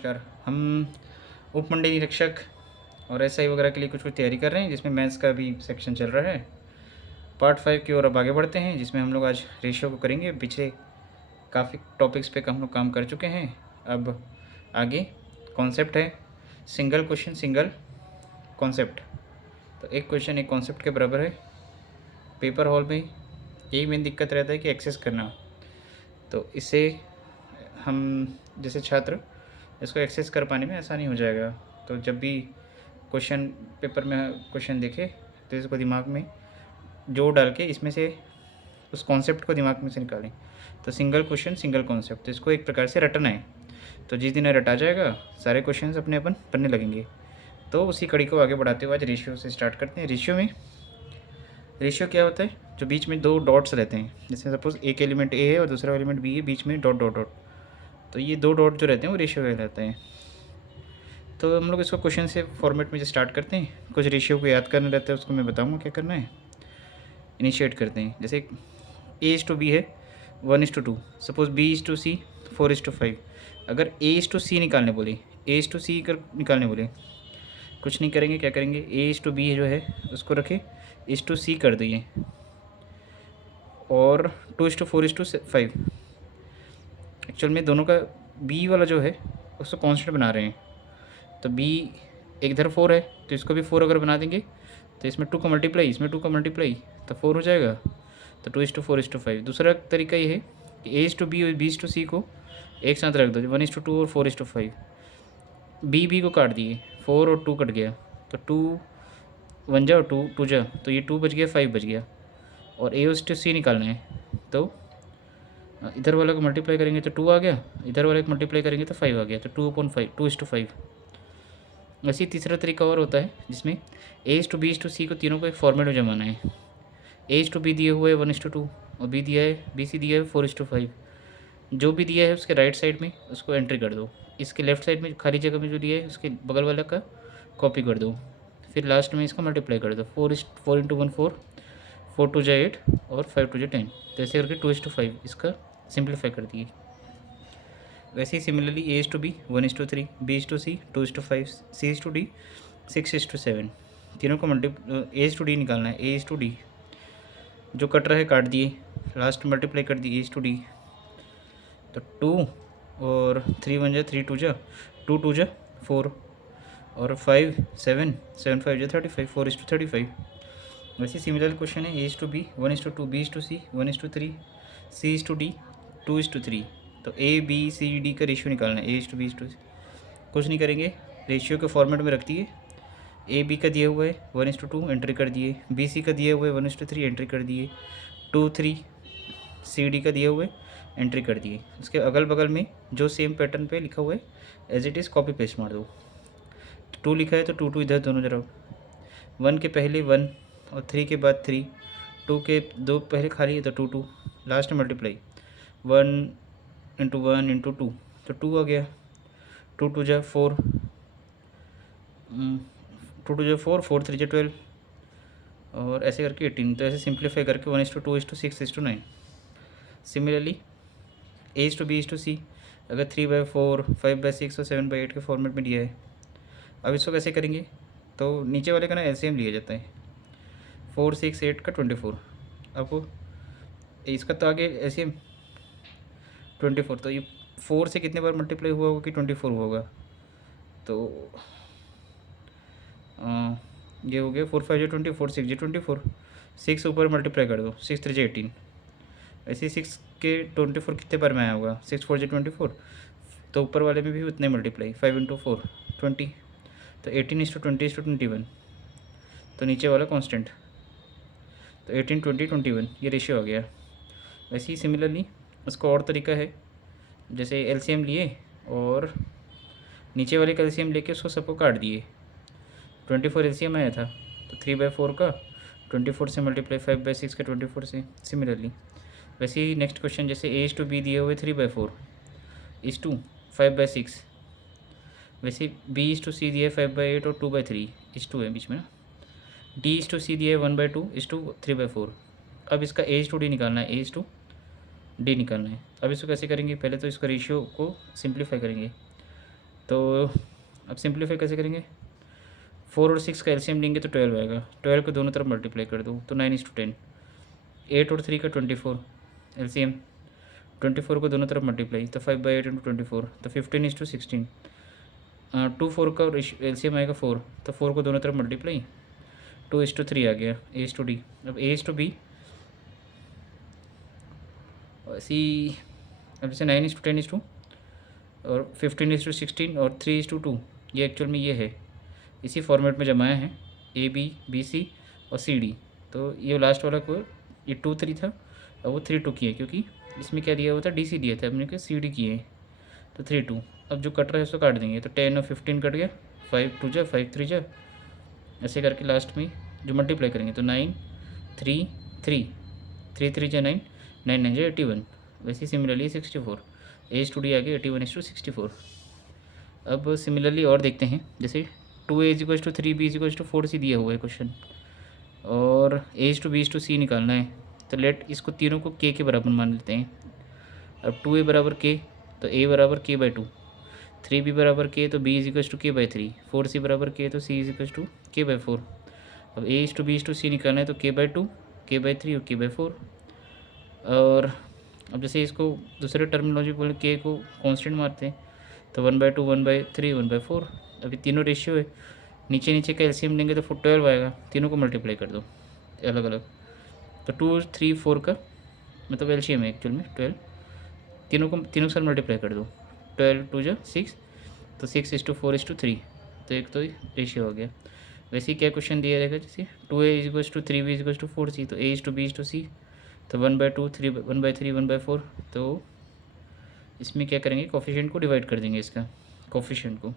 नमस्कार। हम उपमंडल निरीक्षक और एसआई वगैरह के लिए कुछ तैयारी कर रहे हैं, जिसमें मैथ्स का भी सेक्शन चल रहा है। पार्ट 5 की ओर अब आगे बढ़ते हैं, जिसमें हम लोग आज रेशियो को करेंगे। पीछे काफ़ी टॉपिक्स पे हम लोग काम कर चुके हैं। अब आगे कॉन्सेप्ट है, सिंगल क्वेश्चन सिंगल कॉन्सेप्ट। तो एक क्वेश्चन एक कॉन्सेप्ट के बराबर है। पेपर हॉल में यही मेन दिक्कत रहता है कि एक्सेस करना। तो इससे हम जैसे छात्र इसको एक्सेस कर पाने में आसानी हो जाएगा। तो जब भी क्वेश्चन पेपर में क्वेश्चन देखे तो इसको दिमाग में जोड़ डाल के इसमें से उस कॉन्सेप्ट को दिमाग में से निकालें। तो सिंगल क्वेश्चन सिंगल कॉन्सेप्ट, तो इसको एक प्रकार से रटना है। तो जिस दिन रटा जाएगा सारे क्वेश्चंस अपने अपन पढ़ने लगेंगे। तो उसी कड़ी को आगे बढ़ाते हुए आज रेशियो से स्टार्ट करते हैं। रेशियो क्या होता है? जो बीच में दो डॉट्स रहते हैं, जैसे सपोज एक एलिमेंट ए है और दूसरा एलिमेंट बी है, बीच में डॉट डॉट डॉट, तो ये दो डॉट जो रहते हैं वो रेशियो कहलाते हैं। तो हम लोग इसको क्वेश्चन से फॉर्मेट में जो स्टार्ट करते हैं, कुछ रेशियो को याद करना रहता है, उसको मैं बताऊंगा क्या करना है। इनिशिएट करते हैं। जैसे A/B है 1:2, सपोज B/C 4:5। अगर A/C निकालने बोले, A/C कर निकालने बोले, कुछ नहीं करेंगे, क्या करेंगे, A/B जो है उसको रखे C कर दिए और 2:4:5। एक्चुअल में दोनों का B वाला जो है उसको कांस्टेंट बना रहे हैं। तो B एक इधर 4 है तो इसको भी 4 अगर बना देंगे तो इसमें 2 का मल्टीप्लाई, इसमें 2 का मल्टीप्लाई, तो 4 हो जाएगा। तो 2:4:5। दूसरा तरीका ये है कि A/B और B/C को एक साथ रख दो, 1:2 और 4:5। B को काट दिए, 4 और 2 कट गया, तो 2 1 जा और 2 2 जा, तो ये 2 बच गया, 5 बच गया। और A/C निकालना है तो इधर वाला को मल्टीप्लाई करेंगे तो 2 आ गया, इधर वाले को मल्टीप्लाई करेंगे तो 5 आ गया, तो 2/5 2:5। वैसे ही तीसरा तरीका और होता है जिसमें A/B/C को तीनों को एक फॉर्मेट में जमाना है। A/B दिए हुए 1:2 और B दिया है, BC दिया है 4:5। जो भी दिया है उसके राइट साइड में उसको एंट्री कर दो, इसके लेफ्ट साइड में खाली जगह में जो दिया है उसके बगल वाला का कॉपी कर दो, फिर लास्ट में इसका मल्टीप्लाई कर दो। 4 × 1 4, 4 2 जा 8 और 5 2 जा 10। तो ऐसे करके 2:5 इसका सिंप्लीफाई कर दिए। वैसे ही सिमिलरली A/B 1:3, B/C 2:5, C/D 6:7। तीनों को A/D निकालना है। A/D जो कट रहा है काट दिए, लास्ट मल्टीप्लाई कर दी A/D, तो 2 और 3 1 जा 3 2 जा 2 2 जा 4 और 5 7 7 5 जा 35, 4:35। वैसे सिमिलर क्वेश्चन है A/B 1:2, B/C 1:3, C/D 2:3। तो A B C D का रेशियो निकालना है। A/B कुछ नहीं करेंगे, रेशियो के फॉर्मेट में रख दिए। AB का दिया हुआ है 1:2 एंट्री कर दिए, BC का दिया हुआ है 1:3 एंट्री कर दिए, 2 3 CD का दिया हुआ है एंट्री कर दिए। उसके अगल बगल में जो सेम पैटर्न पे लिखा हुआ है as it is copy paste मार दो। 2 लिखा है तो 2 2 इधर दोनों जरा, 1 के पहले 1 और 3 के बाद 3, 2 के 2 पहले खाली है तो 2 2, लास्ट मल्टीप्लाई 1 × 1 × 2, तो 2 आ गया। 2 2 जा 4, 2 2 जा 4, 4 3 जा 12 और ऐसे करके 18। तो ऐसे सिंप्लीफाई करके 1:2:6:9। सिमिलरली A/B/C अगर 3/4, 5/6 और 7/8 के फॉर्मेट में दिया है। अब इसको कैसे करेंगे, तो नीचे वाले का ना LCM लिया जाता है, 4 6 8 का 24। अब इसका तो आगे LCM 24, तो ये 4 से कितने बार मल्टीप्लाई हुआ होगा कि 24 हुआ होगा, तो ये हो गया 4 5 जा 24, 6 जा 24, 6 ऊपर मल्टीप्लाई कर दो, 6 3 जा 18। ऐसे 6 के 24 कितने बार में आया होगा, 6 4 जा 24, तो ऊपर वाले में भी उतने मल्टीप्लाई, 5 × 4 20, तो 18:20:21, तो नीचे वाला कांस्टेंट, तो 18 20 21 ये रेशियो आ गया। वैसे ही सिमिलरली उसका और तरीका है, जैसे LCM लिए और नीचे वाले का LCM लेके उसको सबको काट दिए। 24 LCM आया था तो 3/4 का 24 से मल्टीप्लाई, 5/6 का 24 से। सिमिलरली वैसे ही नेक्स्ट क्वेश्चन, जैसे A/B दिए हुए 3/4 is to 5/6, वैसे B/C दिया है 5/8 और 2/3 is to है बीच में ना। D/C दिया है 1/2 is to 3/4। अब इसका A/D निकालना है, A/D निकालना है। अब इसको कैसे करेंगे, पहले तो इसका रेशियो को सिंप्लीफाई करेंगे। तो अब सिंप्लीफाई कैसे करेंगे, 4 और 6 का एलसीएम लेंगे तो 12 आएगा, 12 को दोनों तरफ मल्टीप्लाई कर दो तो 9:10, 8 और 3 का 24 एलसीएम, 24 को दोनों तरफ मल्टीप्लाई तो 5/8 × 24 तो 15:16, 2 4 का एलसीएम आएगा 4 तो 4 को दोनों तरफ मल्टीप्लाई 2:3 आ गया A:D। अब A:B ऐसी, अब जैसे 9:10 और 15:16 और 3:2 ये एक्चुअल में ये है, इसी फॉर्मेट में जमाया है A B C और CD। तो ये लास्ट वाला को ये 2 3 था और वो 3 2 किए, क्योंकि इसमें क्या दिया हुआ था DC दिया था, हमने क्या CD किए तो 3 2। अब जो कट रहा है उसको काट देंगे तो 10 और 15 कट गया, 5 2 जा 5 3 जा, ऐसे करके लास्ट में जो मल्टीप्लाई करेंगे तो 9 3 3 3 3 जा 9 9 9 जा 81। वैसे सिमिलरली 64 A:D आ गया 81:64। अब सिमिलरली और देखते हैं, जैसे 2A = 3 B = 4 C दिया हुआ है क्वेश्चन और A:B:C निकालना है, तो लेट इसको तीनों को K के बराबर मान लेते हैं। अब 2A बराबर K तो A बराबर K/2, 3B बराबर K तो B = K/3, 4C बराबर K तो C = K/4। अब A:B:C निकालना है तो K/2 K/3 और K/4। और अब जैसे इसको दूसरे टर्मिनोलॉजी बोले K को कांस्टेंट मारते हैं तो 1/2 1/3 1/4। अभी तीनों रेशियो है, नीचे नीचे का एलसीएम लेंगे तो 12 आएगा, तीनों को मल्टीप्लाई कर दो अलग अलग तो 2 3 4 का मतलब एलसीएम है एक्चुअल में 12, तीनों के साथ मल्टीप्लाई कर दो 12 2 जा 6 तो 6:4:3, तो एक तो रेशियो हो गया। वैसे ही क्या क्वेश्चन दिया रहेगा, जैसे 2A = 3B = 4C तो A:B:C तो 1/2 3 1/3 1/4। तो इसमें क्या करेंगे, कोफिशिएंट को डिवाइड कर देंगे, इसका कोफिशिएंट को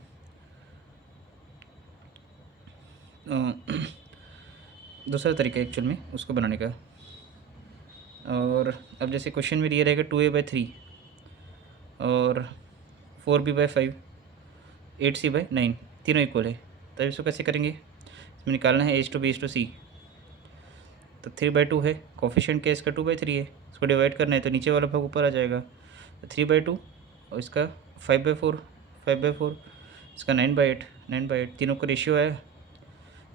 दूसरा तरीका एक्चुअल में उसको बनाने का। और अब जैसे क्वेश्चन में दिया रहेगा 2A/3 और 4B/5 8C/9 तीनों इक्वल है, तब इसको कैसे करेंगे, इसमें निकालना है A:B:C तो 3/2 है, कोफिशिएंट का इसका 2/3 है, इसको डिवाइड करना है तो नीचे वाला भाग ऊपर आ जाएगा तो 3/2 और इसका 5/4 5/4, इसका 9/8 9/8, तीनों का रेशियो है,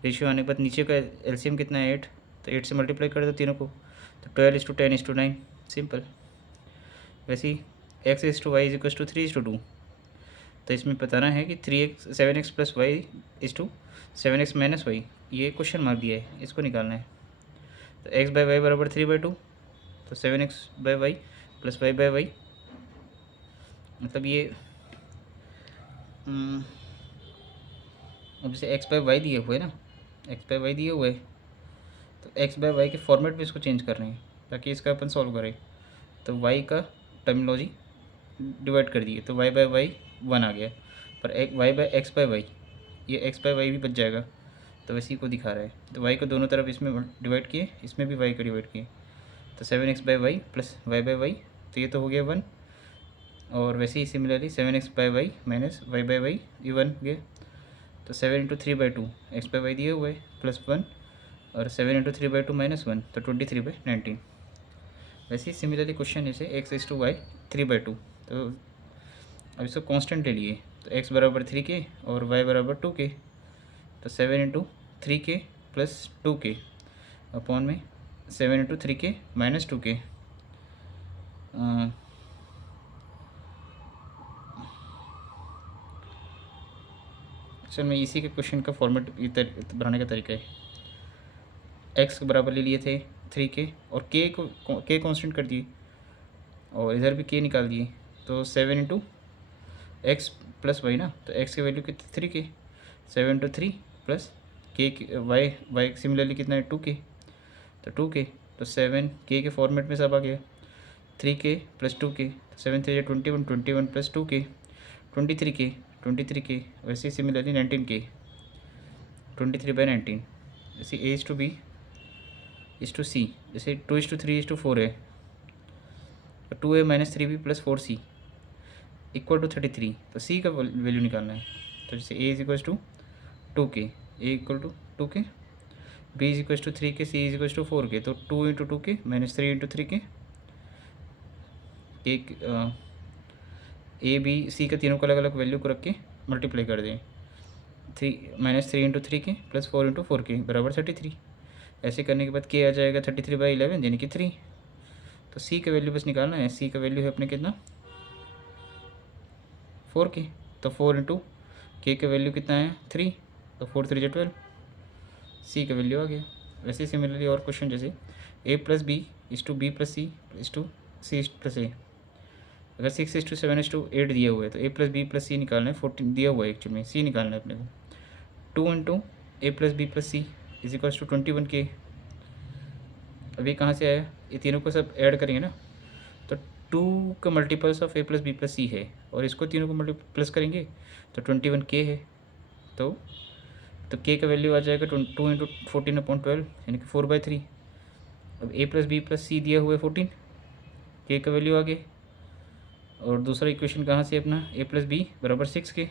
रेशियो आने के बाद नीचे का एलसीएम कितना है 8 तो 8 से मल्टीप्लाई कर दो तीनों को तो 12:10:9 सिंपल। वैसे ही x/y = 3:2, तो इसमें बताना है कि 7x + y = 7x - y, ये क्वेश्चन मार्क दिया है, इसको निकालना है। तो x/y बराबर 3/2 तो 7x/y + y/y, मतलब ये अब जैसे x/y दिए हुए ना, x/y दिए हुए तो x/y के फॉर्मेट में इसको चेंज कर रहे हैं ताकि इसका अपन सॉल्व करें। तो y का टर्मिनोलॉजी डिवाइड कर दिए तो y/y 1 आ गया, पर y/x/y ये x/y भी बच जाएगा, तो वैसे ही को दिखा रहा है। तो y को दोनों तरफ इसमें डिवाइड किए, इसमें भी y को डिवाइड किए तो 7x/y + y/y, तो ये तो हो गया 1। और वैसे ही सिमिलरली 7x/y - y/y ये 1 गया, तो 7 × 3/2 x/y दिए हुए +1 और 7 × 3/2 -1 तो 23/19। वैसे ही सिमिलरली क्वेश्चन जैसे x/y 3/2, तो अब इसको कांस्टेंट ले लिए तो x बराबर 3k और y बराबर 2k, तो 7 × 3k + 2k अपॉन में 7 × 3k - 2k। एक्चुअल में इसी के क्वेश्चन का फॉर्मेट बनाने का तरीका है। x के बराबर ले लिए थे 3k और k कांस्टेंट कर दिए और इधर भी k निकाल दिए, तो 7 × x + y ना, तो x की वैल्यू कितनी 3k, 7 × 3 + k y सिमिलरली कितना है 2k, तो 2k तो 7k के फॉर्मेट में सब आ गया, 3k + 2k, 7 3 21 21 + 2k 23k वैसे सिमिलरली 19k 23/19। जैसे A:B = C, जैसे 2:3:4 है, 2A - 3B + 4C = 33, तो C का वैल्यू निकालना है। तो जैसे A = 2k, A = 2k, B = 3k, C = 4k, तो 2 × 2k - 3 × 3k, A B C का तीनों को अलग अलग वैल्यू को रख के मल्टीप्लाई कर दें, 3 के प्लस 4 के बराबर 33। ऐसे करने के बाद के आ जाएगा 33/11 यानी कि 3। तो सी का वैल्यू बस निकालना है। सी का वैल्यू है अपने कितना 4 के, तो 4 के का वैल्यू कितना है 3, तो 4×3 = 12। सी का वैल्यू आ गया। वैसे सिमिलरली और क्वेश्चन जैसे A+B=B+C=C+A। अगर 6:7:8 दिया हुआ है तो A+B+C निकालना है। 14 दिया हुआ है, एक्चुअली में सी निकालना है अपने को। 2 A+B+C = 21K। अभी कहाँ से आया, ये तीनों को सब ऐड करेंगे ना, तो 2 का मल्टीपल्स ऑफ A+B+C है, और इसको तीनों को प्लस करेंगे तो 21K है। तो K का वैल्यू आ जाएगा 2 × 14/12 यानी कि 4/3। अब A+B+C दिया हुआ है 14, K का वैल्यू आ गया। और दूसरा इक्वेशन कहाँ से अपना A+B = 6K,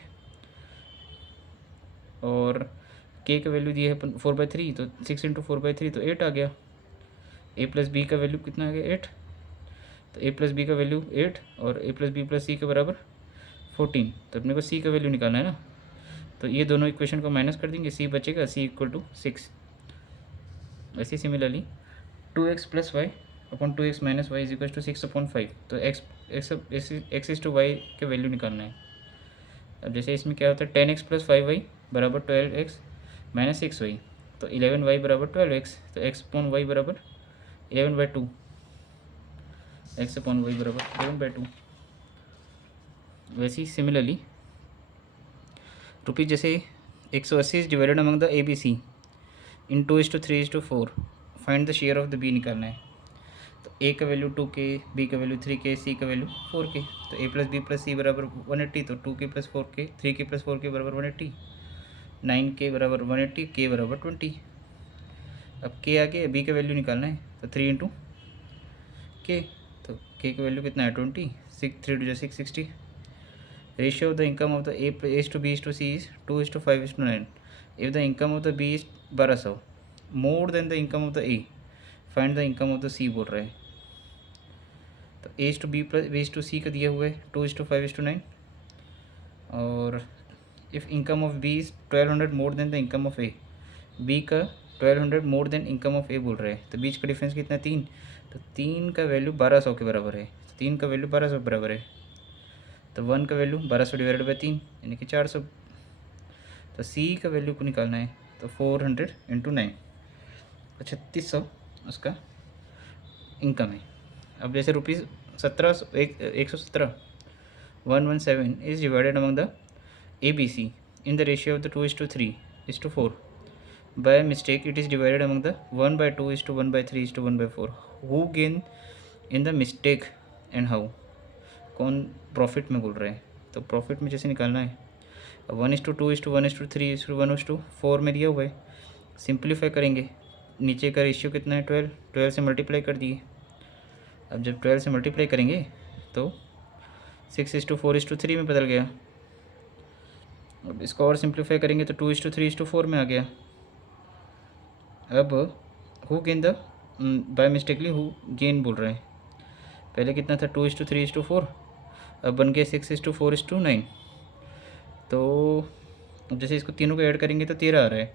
और K का वैल्यू दिया है 4/3, तो 6 × 4/3 तो 8 आ गया। A+B का वैल्यू कितना आ गया 8, तो A+B का वैल्यू 8 और A+B+C के बराबर 14। तो अपने को C का वैल्यू निकालना है ना, तो ये दोनों इक्वेशन को माइनस कर देंगे, C बचेगा, C = 6। ऐसे similarly 2x + y upon 2x - y = 6/5। तो x/y के वैल्यू निकालना है। अब जैसे इसमें क्या होता है 10x + 5y = 12x - 6y, तो 11y = 12x, तो x/y = 11/2, x/y = 11/2। वैसे ही सिमिलरली रुपीज़ जैसे 180 is divided among the ABC in 2:3:4, find the share of the B निकालना है। तो A का वैल्यू 2K, B का वैल्यू 3K, C का वैल्यू 4K। तो A+B+C = 180, तो 2K + 4K, 3K + 4K = 180, 9K = 180, K = 20। अब K आ गया, B का वैल्यू निकालना है, तो 3 × K, तो K का वैल्यू कितना है 20, 3 × 6 60। Ratio of the income of the A/B/C is 2:5:9। If the income of the B is 1200 more than the income of the A, find the income of the C बोल रहा है। तो A/B/C का दिया हुआ है 2:5:9, और if income of B is 1200 more than the income of A, B का 1200 more than income of A बोल रहे हैं, तो बीच का डिफरेंस कितना 3, तो 3 का वैल्यू 1200 के बराबर है, 3 का वैल्यू 1200 के बराबर है, तो 1 का वैल्यू 1200 / 3 यानी कि 400। तो C का वैल्यू को निकालना है, तो 400 × 9, तो 3600 उसका इनकम है। अब जैसे rupees 117 is divided among the ABC in the ratio of the 2:3:4, by mistake it is divided among the 1/2:1/3:1/4, who gain in the mistake and how. कौन प्रॉफिट में बोल रहे हैं, तो प्रॉफिट में जैसे निकालना है 1:2:1:3:1:4 में दिया हुआ है। सिंप्लीफाई करेंगे, नीचे का रेशियो कितना है 12 से मल्टीप्लाई कर दिए। अब जब 12 से मल्टीप्लाई करेंगे तो 6:4:3 में बदल गया। अब इसको और सिंप्लीफाई करेंगे तो 2:3:4 में आ गया। अब who gain the by mistakenly who gain बोल रहे हैं, पहले कितना था 2:3:4, अब बन गया 6:4:9। तो अब जैसे इसको तीनों को ऐड करेंगे तो 13 आ रहा है।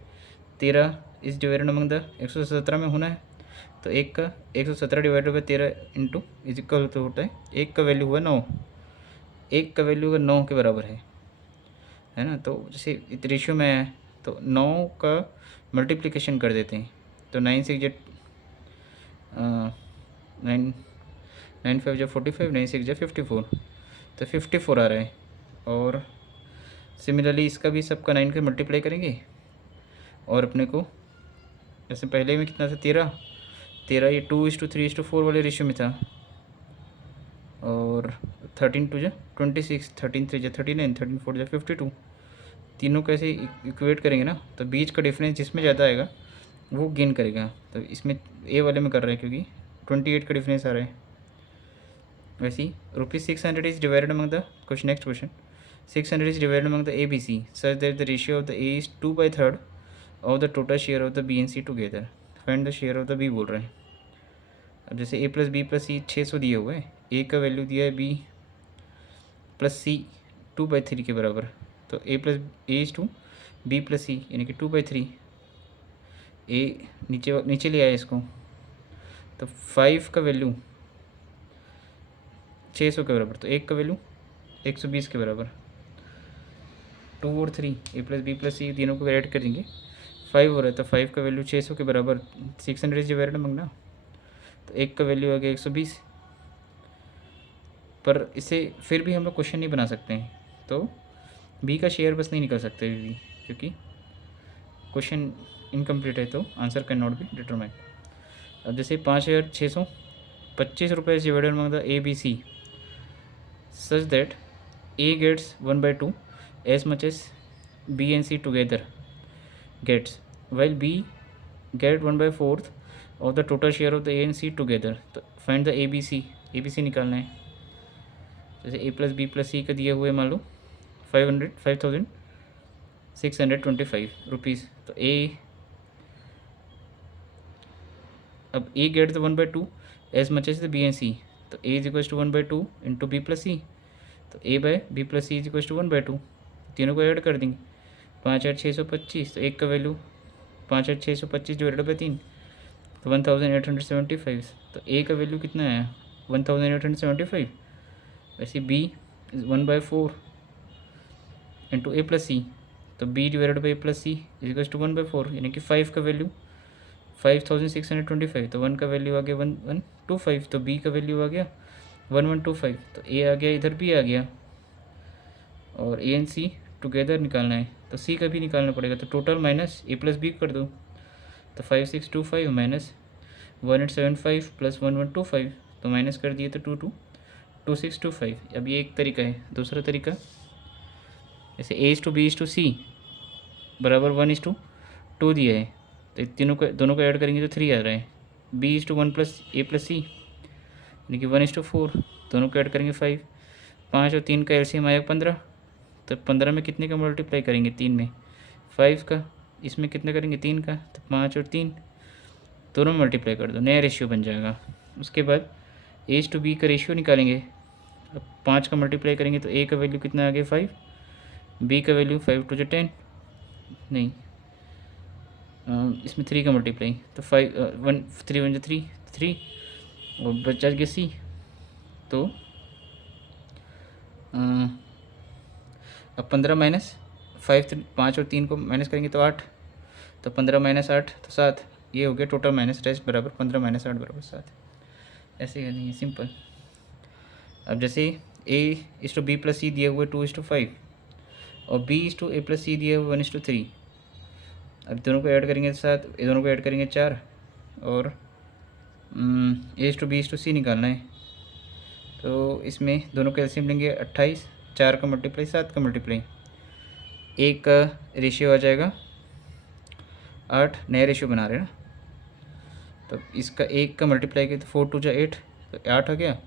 13 इस डिवाइडेड अमंग द 117 में होना है, तो 117 / 13 इंटू इज इक्वल तो होता है 1 का वैल्यू हुआ 9, 1 का वैल्यू हुआ 9 के बराबर है ना। तो जैसे इस रेशियो में है तो 9 का मल्टीप्लिकेशन कर देते हैं, तो 9 से 9 5 45, 9 6 54, तो 54 आ रहा है। और सिमिलरली इसका भी सबका 9 का मल्टीप्लाई करेंगे, और अपने को जैसे पहले में कितना था 13 ये 2:3:4 वाले रेशियो में था, और 13 2 26, 13 3 39, 13 4 52, तीनों को ऐसे इक्वेट करेंगे ना, तो बीच का डिफरेंस जिसमें ज़्यादा आएगा वो गेन करेगा। तो इसमें ए वाले में कर रहे हैं क्योंकि 28 का डिफरेंस आ रहा है। वैसे ही ₹600 is divided among the question, next question 600 is divided among the ABC such that the ratio of the A is 2/3 of the total share of the B and C together, find the share of the B बोल रहे हैं। अब जैसे A+B+C 600 दिया हुआ है, A का value दिया है B + C 2/3 के बराबर, तो a+b+c यानी कि 2/3। ए नीचे ले आया इसको, तो 5 का वैल्यू 600 के बराबर, तो 1 का वैल्यू 120 के बराबर। 2 और 3 a+b+c तीनों को ऐड करेंगे, 5 हो रहा है, तो 5 का वैल्यू 600 के बराबर, 600 इज डिवाइडेड मंगना, तो 1 का वैल्यू आ गया 120। पर इसे फिर भी हम लोग क्वेश्चन नहीं बना सकते हैं, तो बी का शेयर बस नहीं निकल सकते भी, क्योंकि क्वेश्चन इनकम्प्लीट है, तो answer can not be determine. अब जैसे 5625 रुपये is divided among the A B C such that A gets 1/2 as much as B and C together gets, while B get 1/4 of the total share of the A and C together। तो find the ABC निकालना है। जैसे A+B+C का दिए हुए मान लो 5625 rupees, तो अब A get the 1/2 as much as the B and C, तो A is equal to 1/2 into B+C, तो A/B+C इज इक्वल टू 1/2, तीनों को ऐड कर देंगे, 5/8 625, तो 1 का वैल्यू 5/8 625 डिवाइडेड बाई 3, तो 1875, तो ए का वैल्यू कितना है 1875। वैसे बी 1/4 इंटू A+C, तो B divided by A+C is equal to 1/4, यानी कि 5 का वैल्यू 5625, तो 1 का वैल्यू आ गया 1125, तो बी का वैल्यू आ गया 1125, तो ए आ गया, इधर बी आ गया, और ए एंड सी टुगेदर निकालना है, तो सी का भी निकालना पड़ेगा, तो टोटल माइनस A+B कर दो, तो 5625 माइनस 1875 प्लस 1125, तो माइनस कर दिए तो 2625। अब ये एक तरीका है। दूसरा तरीका, जैसे A/B/C बराबर 1:2 दिया है, तो दोनों को ऐड करेंगे तो 3 आ रहा है। B/1 प्लस A+C यानी कि 1:4, दोनों को ऐड करेंगे 5, 5 और 3 का एलसीएम आया 15, तो 15 में कितने का मल्टीप्लाई करेंगे, 3 में 5 का, इसमें कितने करेंगे 3 का, तो 5 और 3 दोनों मल्टीप्लाई कर दो, नया रेशियो बन जाएगा। उसके बाद A/B का रेशियो निकालेंगे, अब 5 का मल्टीप्लाई करेंगे तो A का वैल्यू कितना आ गया 5, B का वैल्यू 5 2 10 नहीं, इसमें 3 का मल्टीप्लाई, तो 5 1 3 1 3 और बचा गया C, तो अब 15 माइनस 5 और 3 को माइनस करेंगे तो 8, तो 15 माइनस 8 तो 7, ये हो गया टोटल माइनस रेस्ट बराबर 15 माइनस 8 बराबर 7। ऐसे करनी है, सिंपल। अब जैसे A/B+C दिए हुए 2:5 और B/A+C दिए हुए 1:3, अब दोनों को ऐड करेंगे 7, दोनों को ऐड करेंगे 4, और A/B/C निकालना है, तो इसमें दोनों का एलसीएम लेंगे 28, 4 का मल्टीप्लाई 7 का मल्टीप्लाई, 1 का रेशियो आ जाएगा 8, नया रेशियो बना रहे हैं ना, तो इसका 1 का मल्टीप्लाई किया तो 4 2 8, तो 8 आ गया।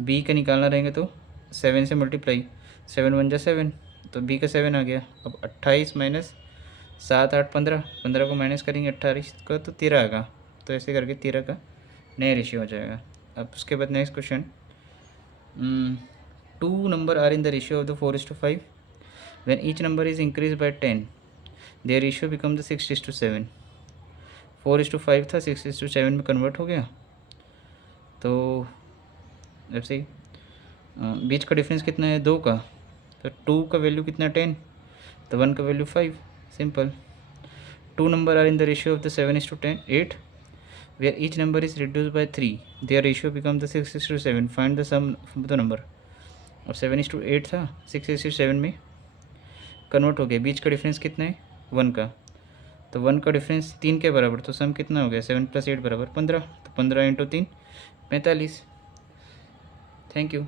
बी का निकालना रहेंगे तो 7 से मल्टीप्लाई, 7 1 7, तो बी का 7 आ गया। अब 28 माइनस 7 8 15 को माइनस करेंगे 28 का तो 13 आएगा, तो ऐसे करके 13 का नया रेशियो हो जाएगा। अब उसके बाद next question, 2 number are in the ratio of the 4:5, when each number is increase by 10 their ratio become the 6:7। 4:5 था, 6:7 में कन्वर्ट हो गया, तो जब से बीच का डिफरेंस कितना है 2 का, तो 2 का वैल्यू कितना 10, तो 1 का value 5, simple. 2 number are in the ratio of the 7:8 where each number is reduced by 3 their ratio become the 6:7, find the sum of the number। अब 7:8 था, 6:7 में कन्वर्ट हो गया, बीच का डिफरेंस कितना है 1 का, तो 1 का डिफरेंस 3 के बराबर, तो सम कितना हो गया 7 + 8 बराबर 15, तो 15 × 3 45। Thank you.